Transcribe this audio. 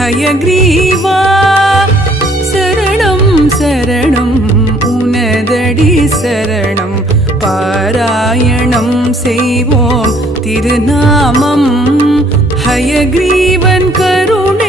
ஹயக்ரீவா சரணம் சரணம் உனதடி சரணம் பாராயணம் செய்வோம். திருநாமம் ஹயக்ரீவன் கருண்